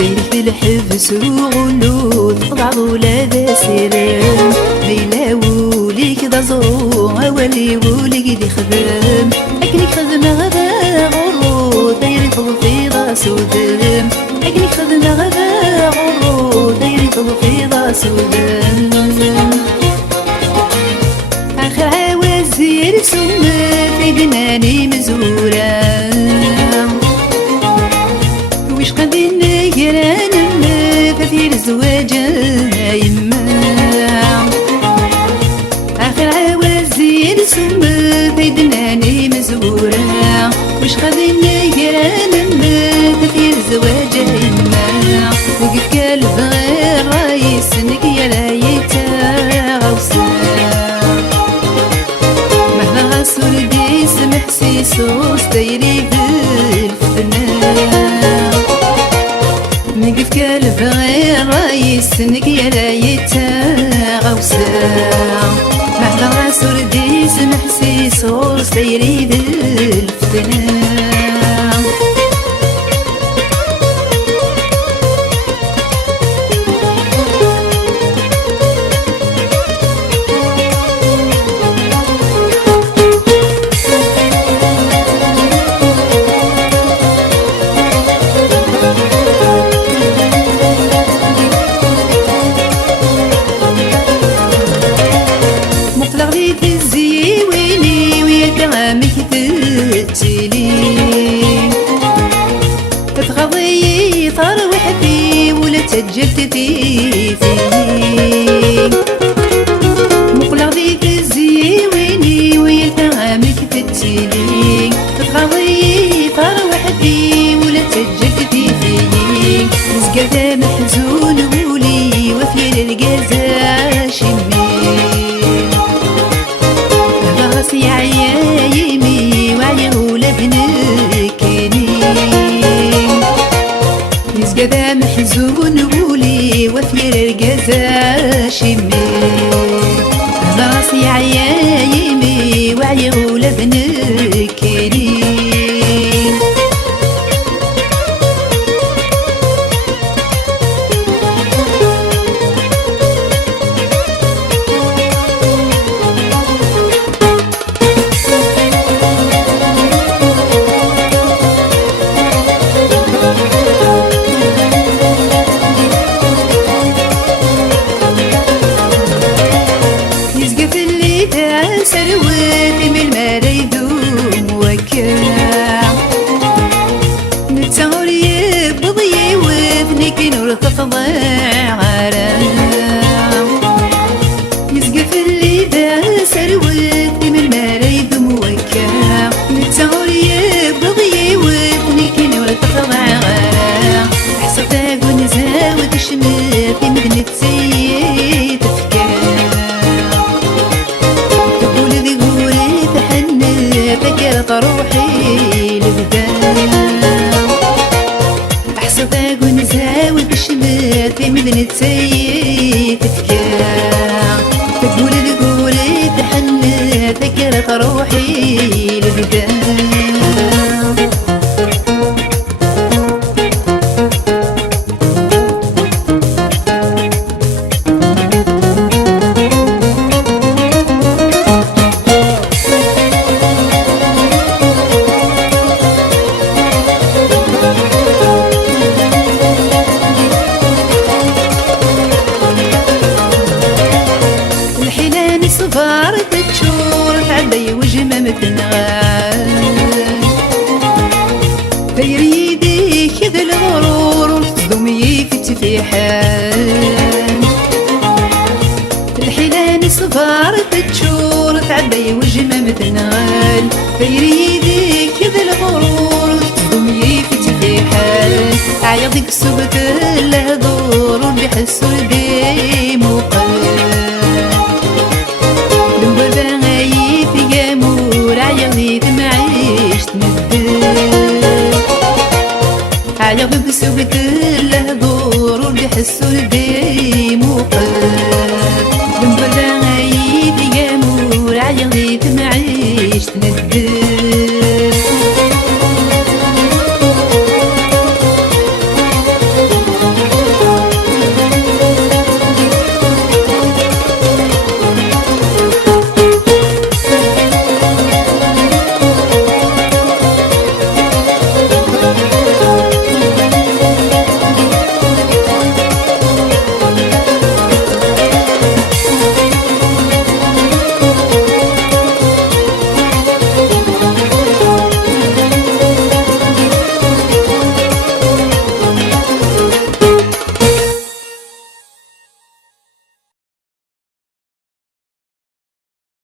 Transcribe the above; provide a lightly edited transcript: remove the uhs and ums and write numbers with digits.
فيك بالحبس وغلو تقضع ولاد سيرم ليلى وليك دا زروع ولي وليك دي خدم أكني خدم غدا غرو دايري في ضاس ودم أكني خدم غدا غرو دايري في ضاس ودم آخر عوازير سمت في دناني مزورة ويش قدي نقران فثير زواجا يما آخر عوازير سمت في دناني مزورة ويش قدي نقران فثير زواجا يما وقف قلب غير رايس انك يا رايتا غوصا سردي سمح سيسوس دايري بالفتنة نقف كالب غير رايس نك يا رايتا غوصا محلا سردي سمح سيسوس دايري بالفتنة تتغضي طروح فيه ولا تجلت فيه مقلع ذيك الزيويني ويلتغامك تتسيلي تتغضي طروح فيه ولا تجلت فيه نزقة محزون ولي وفي القزا شمي راسي عيايمي وعيه لبنكني نزقة محزون ولي وفي القزا شمي راسي عيايمي وعيه لبنكني سروتي من المريض وكا نتسهري بضي وفنك نور تفضع عرام يسقف اللي ذا سروتي من المريض وكا نتسهري بضي وفنك نور تفضع عرام حسبتك ونزاوت الشمال في مدنة سيد روحي لقدام أحسبك ونزاوي بالشمال في مدينة سيد تفكار تقولي تحنى فكرة روحي لقدام صفارة تشور تعدي وجمة متنغال فيريدي كذا الغرور وتصدمي في التفيحان الحلال صفارة تشور تعدي وجمة متنغال فيريدي كذا الغرور وتصدمي في التفيحان عيضك السبت الهدور بيحسوا بي مقال عيب بسوقت الهدور وبيحسوا بي مقال بنبدا غايب يامور عيب معيش تندل